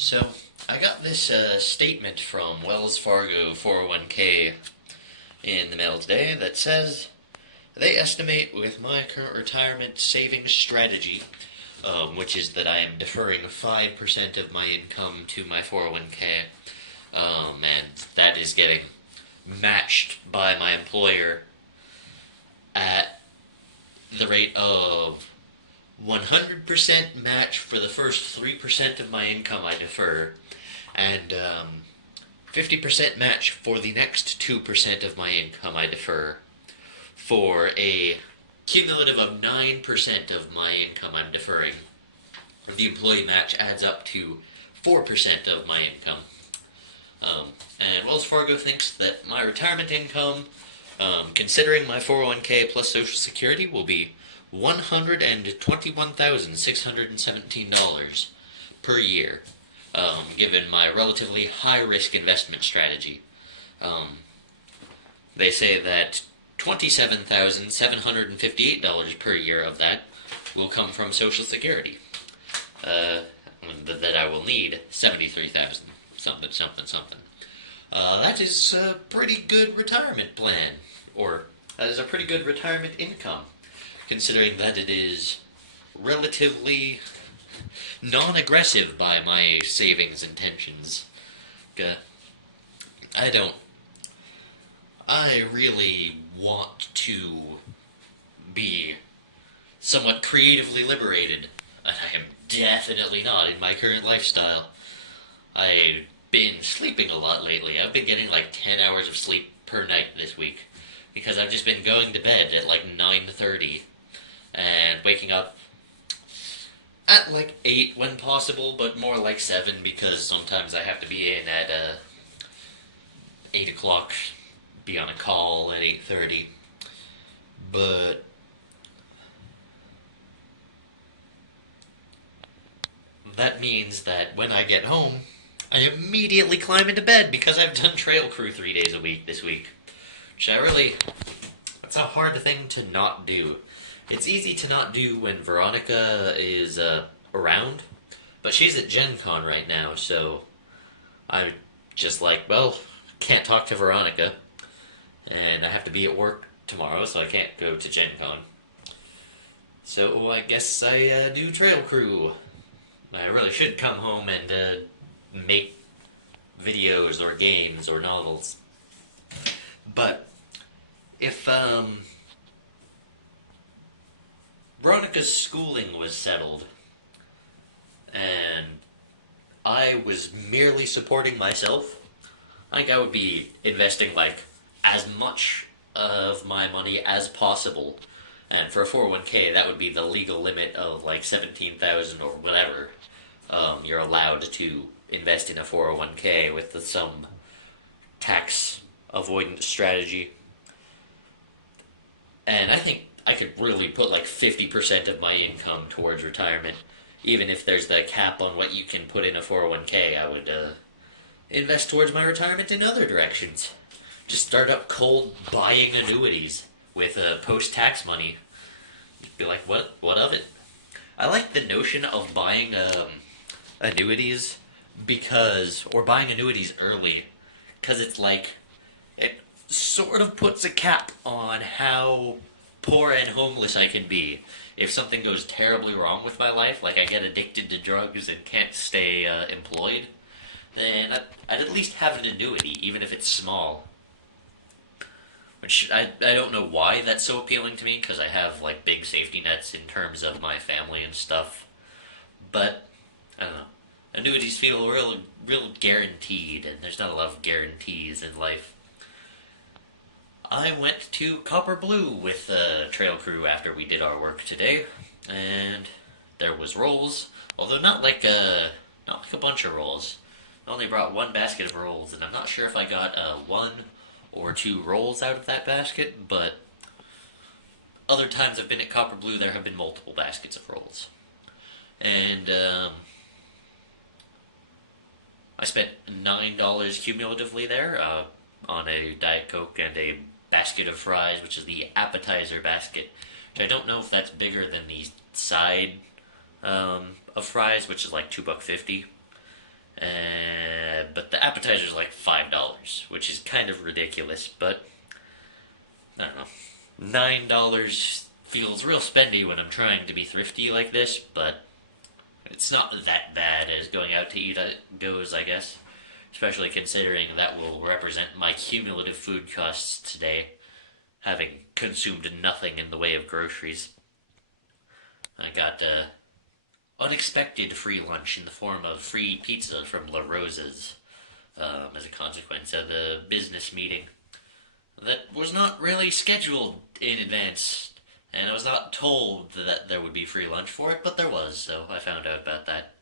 So, I got this statement from Wells Fargo 401k in the mail today that says they estimate with my current retirement savings strategy, which is that I am deferring 5% of my income to my 401k, and that is getting matched by my employer at the rate of 100% match for the first 3% of my income I defer, and 50% match for the next 2% of my income I defer, for a cumulative of 9% of my income I'm deferring. The employee match adds up to 4% of my income. And Wells Fargo thinks that my retirement income, considering my 401k plus Social Security, will be $121,617 per year, given my relatively high-risk investment strategy. They say that $27,758 per year of that will come from Social Security. That I will need $73,000 something something something. That is a pretty good retirement plan, or that is a pretty good retirement income, considering that it is relatively non-aggressive by my savings intentions. I really want to be somewhat creatively liberated, and I am definitely not in my current lifestyle. I've been sleeping a lot lately. I've been getting like 10 hours of sleep per night this week, because I've just been going to bed at like 9:30 and waking up at like 8 when possible, but more like 7 because sometimes I have to be in at 8 o'clock, be on a call at 8:30. But that means that when I get home, I immediately climb into bed because I've done trail crew 3 days a week this week. That's a hard thing to not do. It's easy to not do when Veronica is around, but she's at Gen Con right now, so I just like, well, can't talk to Veronica, and I have to be at work tomorrow, so I can't go to Gen Con. So I guess I do trail crew. I really should come home and make videos or games or novels. But if Veronica's schooling was settled and I was merely supporting myself, I think I would be investing like as much of my money as possible. And for a 401k, that would be the legal limit of like 17,000 or whatever. You're allowed to invest in a 401k with some tax avoidance strategy. And I think I could really put like 50% of my income towards retirement. Even if there's the cap on what you can put in a 401k, I would invest towards my retirement in other directions. Just start up cold buying annuities with post-tax money. Be like, what of it? I like the notion of buying annuities or buying annuities early, because it's like, it sort of puts a cap on how poor and homeless I can be. If something goes terribly wrong with my life, like I get addicted to drugs and can't stay employed, then I'd at least have an annuity, even if it's small. Which I don't know why that's so appealing to me, because I have like big safety nets in terms of my family and stuff. But I don't know. Annuities feel real guaranteed, and there's not a lot of guarantees in life. I went to Copper Blue with the trail crew after we did our work today, and there was rolls, although not like a bunch of rolls. I only brought one basket of rolls, and I'm not sure if I got 1 or 2 rolls out of that basket, but other times I've been at Copper Blue, there have been multiple baskets of rolls. And I spent $9 cumulatively there on a Diet Coke and a basket of fries, which is the appetizer basket, which I don't know if that's bigger than the side of fries, which is like $2.50. But the appetizer's like $5, which is kind of ridiculous, but I don't know. $9 feels real spendy when I'm trying to be thrifty like this, but it's not that bad as going out to eat goes, I guess. Especially considering that will represent my cumulative food costs today, having consumed nothing in the way of groceries. I got unexpected free lunch in the form of free pizza from La Rosa's as a consequence of a business meeting that was not really scheduled in advance, and I was not told that there would be free lunch for it, but there was, so I found out about that.